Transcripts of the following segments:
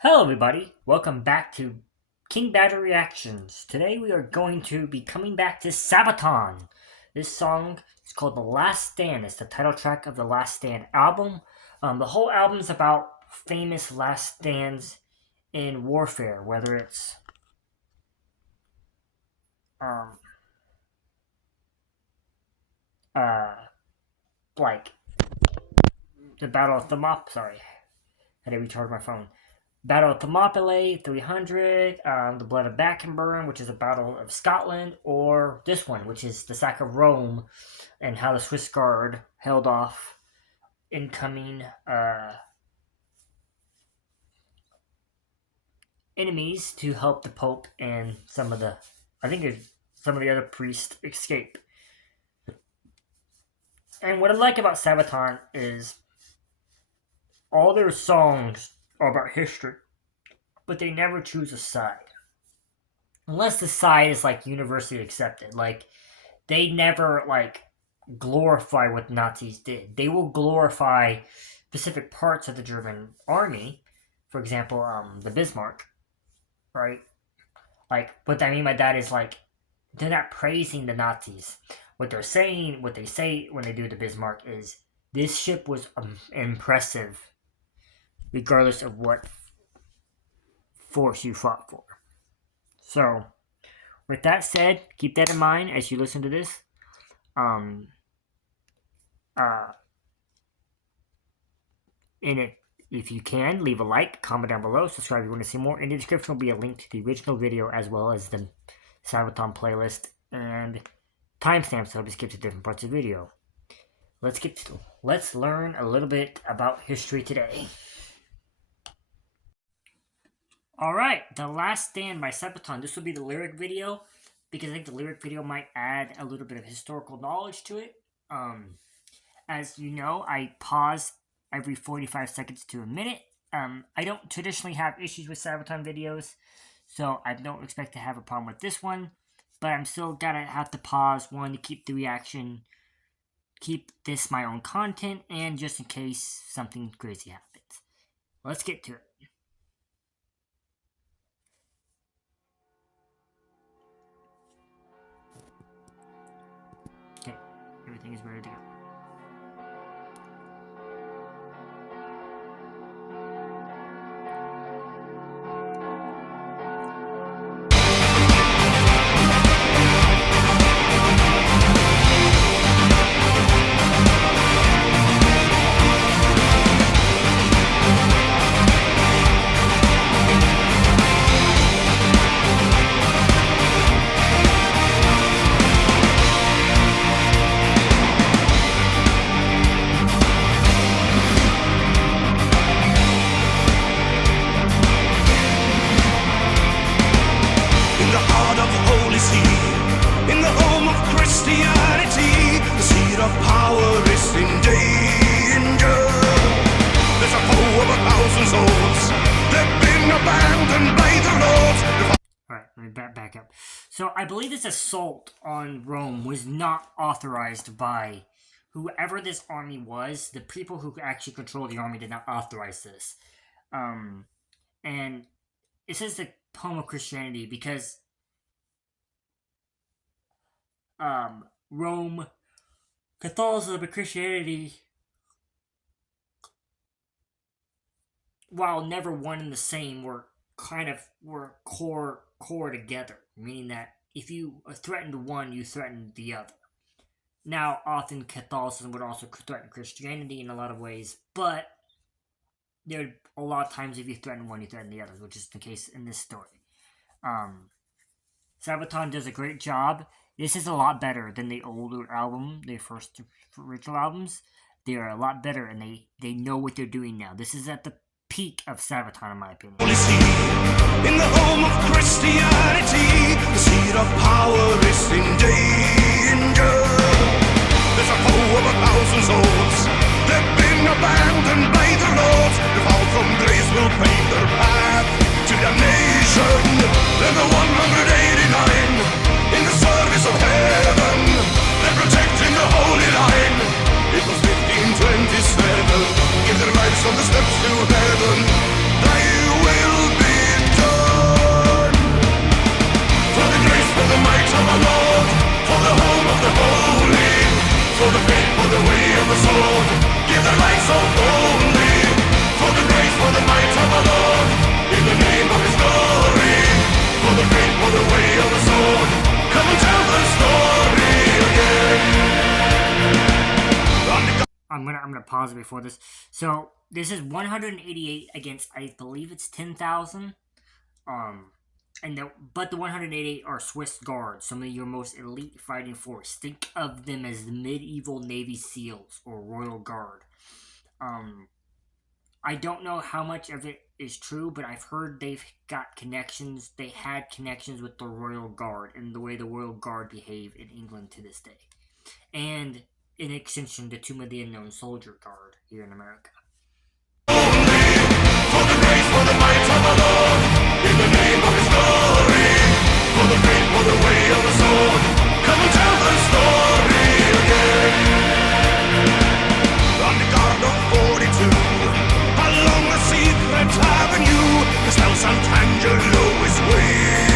Hello, everybody. Welcome back to King Battle Reactions. Today we are going to be coming back to Sabaton. This song is called The Last Stand. It's the title track of the Last Stand album. The whole album is about famous last stands in warfare, whether it's um, uh, like the Battle of Thermopylae. Sorry, I had to recharge my phone. Battle of Thermopylae 300, the Blood of Bannockburn, which is a Battle of Scotland, or this one, which is the Sack of Rome, and how the Swiss Guard held off incoming enemies to help the Pope and some of the, I think it's some of the other priests escape. And what I like about Sabaton is all their songs are about history, but they never choose a side. Unless the side is like universally accepted. Like they never like glorify what Nazis did. They will glorify specific parts of the German army. For example, the Bismarck, right? Like what I mean by that is like they're not praising the Nazis. What they're saying, what they say when they do the Bismarck is this ship was impressive, regardless of what force you fought for. So, with that said, keep that in mind as you listen to this. And if you can, leave a like, comment down below, subscribe if you want to see more. In the description will be a link to the original video as well as the Sabaton playlist and timestamps so to skip to different parts of the video. Let's learn a little bit about history today. Alright, The Last Stand by Sabaton. This will be the lyric video, because I think the lyric video might add a little bit of historical knowledge to it. As you know, I pause every 45 seconds to a minute. I don't traditionally have issues with Sabaton videos, so I don't expect to have a problem with this one, but I'm still gonna have to pause, one, to keep the reaction, keep this my own content, and just in case something crazy happens. Let's get to it. Okay, everything is ready to go. In the home of Christianity, the seat of power is in danger. There's a foe of 1,000 souls. They've been abandoned by the Lord. Alright, let me back up. So I believe this assault on Rome was not authorized by whoever this army was. The people who actually control the army did not authorize this. And it says the home of Christianity because Rome, Catholicism, and Christianity, while never one and the same, were core together, meaning that if you threatened one, you threatened the other. Now, often Catholicism would also threaten Christianity in a lot of ways, but there a lot of times if you threaten one, you threaten the other, which is the case in this story. Sabaton does a great job. This is a lot better than the older album, the first original albums. They are a lot better, and they know what they're doing now. This is at the peak of Sabaton, in my opinion. In the home of Christianity, the seat of power is in danger. There's a foe of 1,000 souls. They've been abandoned by the Lord. The fall from grace will pave their path to damnation. Then the 189 in the service of heaven, they're protecting the holy line. It was 1527. Give their lives on the steps to heaven. Thy will I'm gonna pause it before this. So this is 188 against, I believe it's 10,000. Um, but the 188 are Swiss Guards, some of your most elite fighting force. Think of them as the medieval Navy SEALs or Royal Guard. Um, I don't know how much of it is true, but I've heard they've got connections. They had connections with the Royal Guard and the way the Royal Guard behave in England to this day, and in extension, the Tomb of the Unknown Soldier Guard here in America. For the grace, for the might of the Lord, in the name of His glory, for the faith, for the way of the sword, come and tell the story again. On the guard of 42, along the secret avenue, the spell Sant'Angelo is waiting.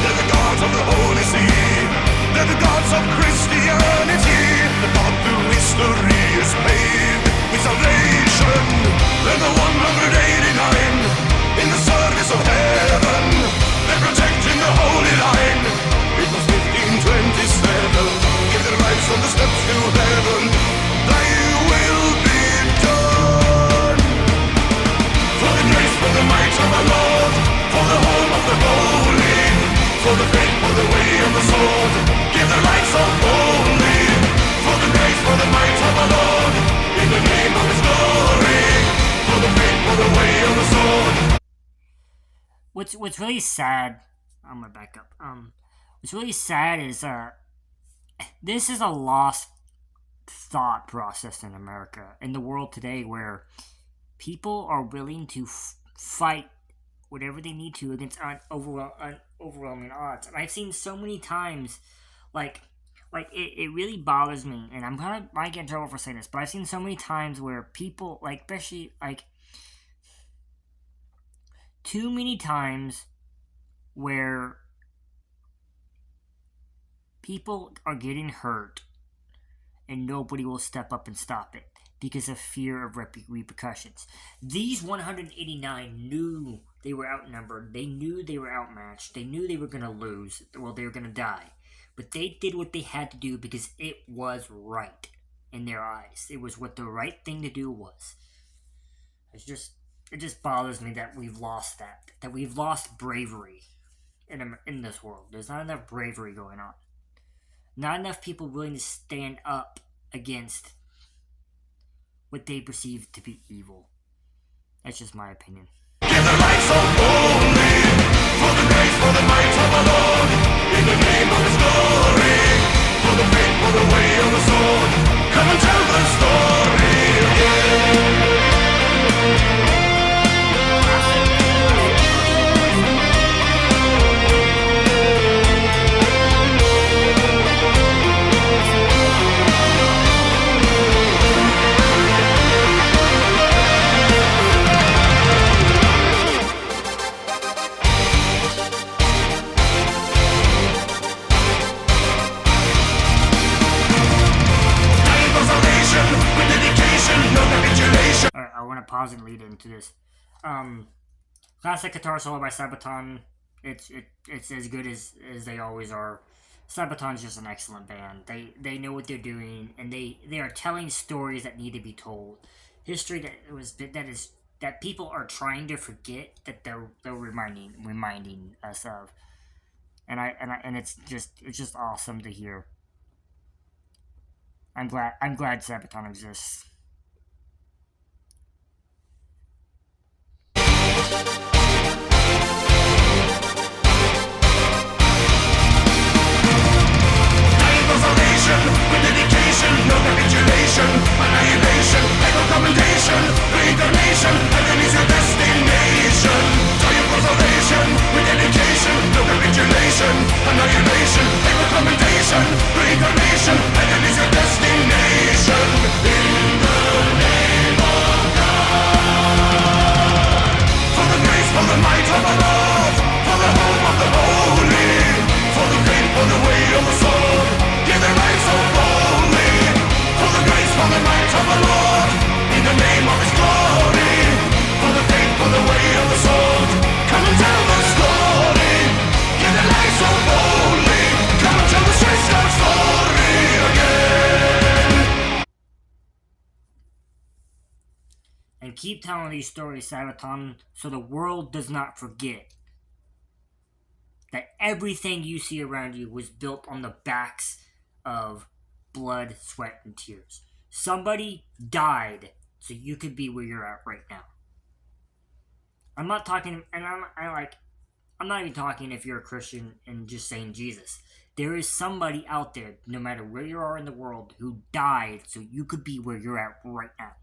They're the guards of the Holy See, they're the gods of Christianity, the God through history is made with salvation. They're the 189 in the service of heaven. They're protecting the holy line. It was 1527. Give their lives on the steps to heaven. Thy will be done. For the grace, for the might of the Lord, for the home of the holy, for the faith, for the way of the sword, give their lives so holy. For the grace, for the might of the Lord, in the name of His glory, for the faith, for the way of the sword. What's really sad, I'm gonna back up. What's really sad is this is a lost thought process in America, in the world today, where people are willing to fight whatever they need to against overwhelming odds. And I've seen so many times, it really bothers me, and might get in trouble for saying this, but I've seen so many times where people, especially too many times where people are getting hurt and nobody will step up and stop it because of fear of repercussions. These 189 knew they were outnumbered. They knew they were outmatched. They knew they were going to lose. Well, they were going to die. But they did what they had to do because it was right in their eyes. It was what the right thing to do was. It just bothers me that we've lost that. That we've lost bravery in this world. There's not enough bravery going on. Not enough people willing to stand up against what they perceive to be evil. That's just my opinion. Give the light so holy, for the grace, for the might of the Lord, in the name of His glory, for the faith, for the way of the sword, come and tell the story again. Alright, I want to pause and lead into this. Classic guitar solo by Sabaton. It's as good as they always are. Sabaton's just an excellent band. They know what they're doing, and they are telling stories that need to be told. History that people are trying to forget, that they're reminding us of. And it's just awesome to hear. I'm glad Sabaton exists. With dedication, no capitulation, annihilation, echo commendation, reincarnation, heaven is your destination. Triumph for salvation, with dedication, no capitulation, annihilation, echo commendation, reincarnation, heaven is your destination. In the name of God, for the grace, for the might of the Lord, for the home of the holy, for the faith, for the way of the sword, give their lives so boldly, for the grace, for the might of the Lord, in the name of His glory, for the faith, for the way of the sword, come and tell the story, give their lives so boldly, come and tell the Swiss God story again. And keep telling these stories, Sabaton, so the world does not forget that everything you see around you was built on the backs of blood, sweat, and tears. Somebody died so you could be where you're at right now. I'm not talking, and I'm not even talking if you're a Christian and just saying Jesus. There is somebody out there, no matter where you are in the world, who died so you could be where you're at right now.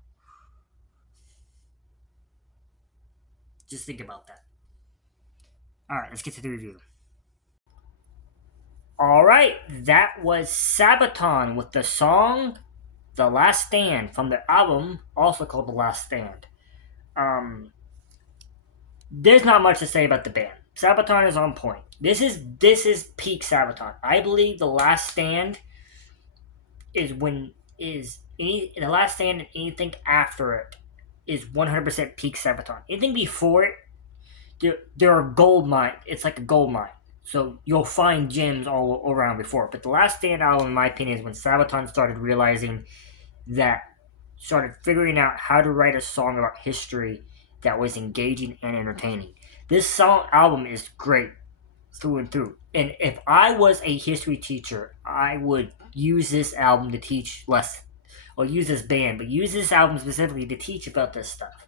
Just think about that. Alright, let's get to the review. Alright, that was Sabaton with the song The Last Stand from the album, also called The Last Stand. There's not much to say about the band. Sabaton is on point. This is peak Sabaton. I believe The Last Stand the Last Stand and anything after it is 100% peak Sabaton. Anything before it, there are gold mine. It's like a gold mine. So you'll find gems all around before. But The Last Stand album, in my opinion, is when Sabaton started figuring out how to write a song about history that was engaging and entertaining. This album is great through and through. And if I was a history teacher, I would use this album to teach lessons. Or use this band, but use this album specifically to teach about this stuff.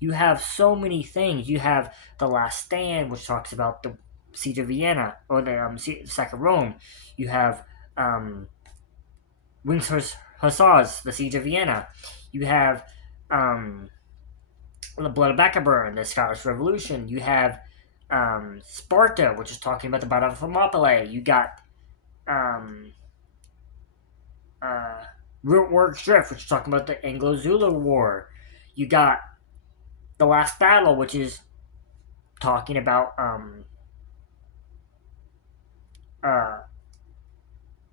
You have so many things. You have The Last Stand, which talks about the Siege of Vienna, or the Sack of Rome. You have Wings Hussars, the Siege of Vienna. You have The Blood of Baccaburn, the Scottish Revolution. You have Sparta, which is talking about the Battle of Thermopylae. You got Rootwork Drift, which is talking about the Anglo-Zulu War. You got The Last Battle, which is talking about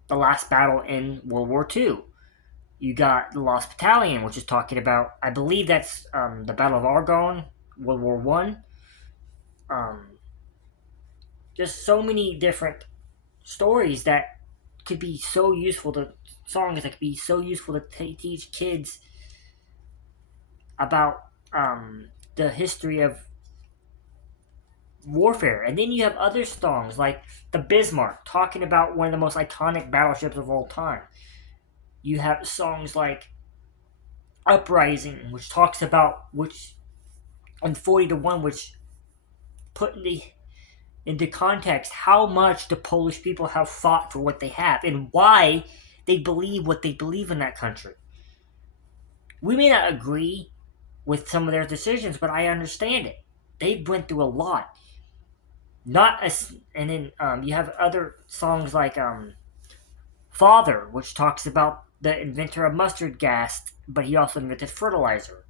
the last battle in World War II. You got The Lost Battalion, which is talking about, I believe that's the Battle of Argonne, World War One. Just so many different stories that could be so useful to songs that could be so useful to teach kids about the history of warfare. And then you have other songs like the Bismarck, talking about one of the most iconic battleships of all time. You have songs like Uprising, which talks about and 40 to 1, which put into context how much the Polish people have fought for what they have and why they believe what they believe in that country. We may not agree with some of their decisions, but I understand it. They went through a lot. And then you have other songs like Father, which talks about the inventor of mustard gas, but he also invented fertilizer.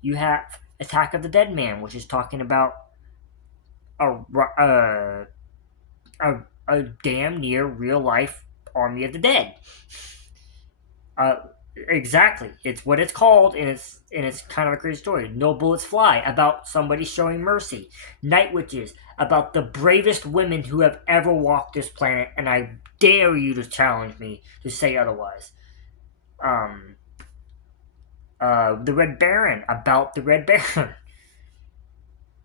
You have Attack of the Dead Man, which is talking about a damn near real life Army of the Dead. Exactly, it's what it's called, and it's kind of a crazy story. No Bullets Fly, about somebody showing mercy. Night Witches, about the bravest women who have ever walked this planet, and I dare you to challenge me to say otherwise. The Red Baron, about the Red Baron.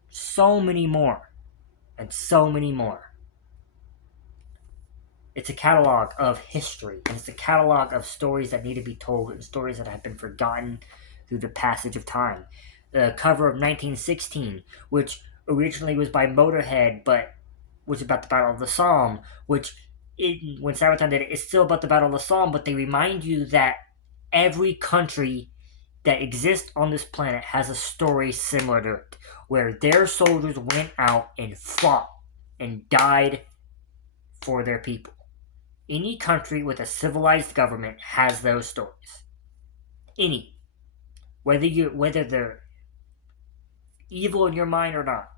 So many more, and so many more. It's a catalog of history, and it's a catalog of stories that need to be told, and stories that have been forgotten through the passage of time. The cover of 1916, which originally was by Motorhead, but was about the Battle of the Somme, when Sabaton did it, it's still about the Battle of the Somme, but they remind you that every country that exists on this planet has a story similar to it, where their soldiers went out and fought and died for their people. Any country with a civilized government has those stories. Any. Whether they're evil in your mind or not.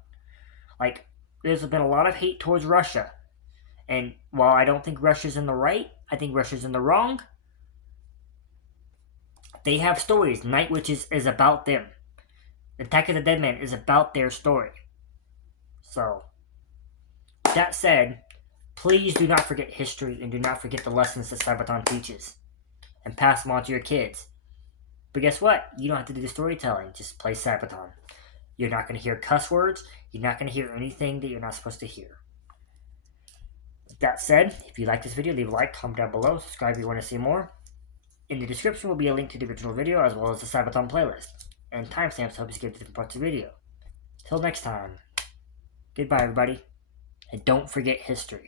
Like, there's been a lot of hate towards Russia. And while I don't think Russia's in the right, I think Russia's in the wrong. They have stories. Night Witches is about them. Attack of the Dead Man is about their story. So, that said, please do not forget history and do not forget the lessons that Sabaton teaches. And pass them on to your kids. But guess what? You don't have to do the storytelling. Just play Sabaton. You're not going to hear cuss words. You're not going to hear anything that you're not supposed to hear. With that said, if you like this video, leave a like, comment down below, subscribe if you want to see more. In the description will be a link to the original video as well as the Sabaton playlist, and timestamps to help you skip to different parts of the video. Till next time, goodbye everybody, and don't forget history.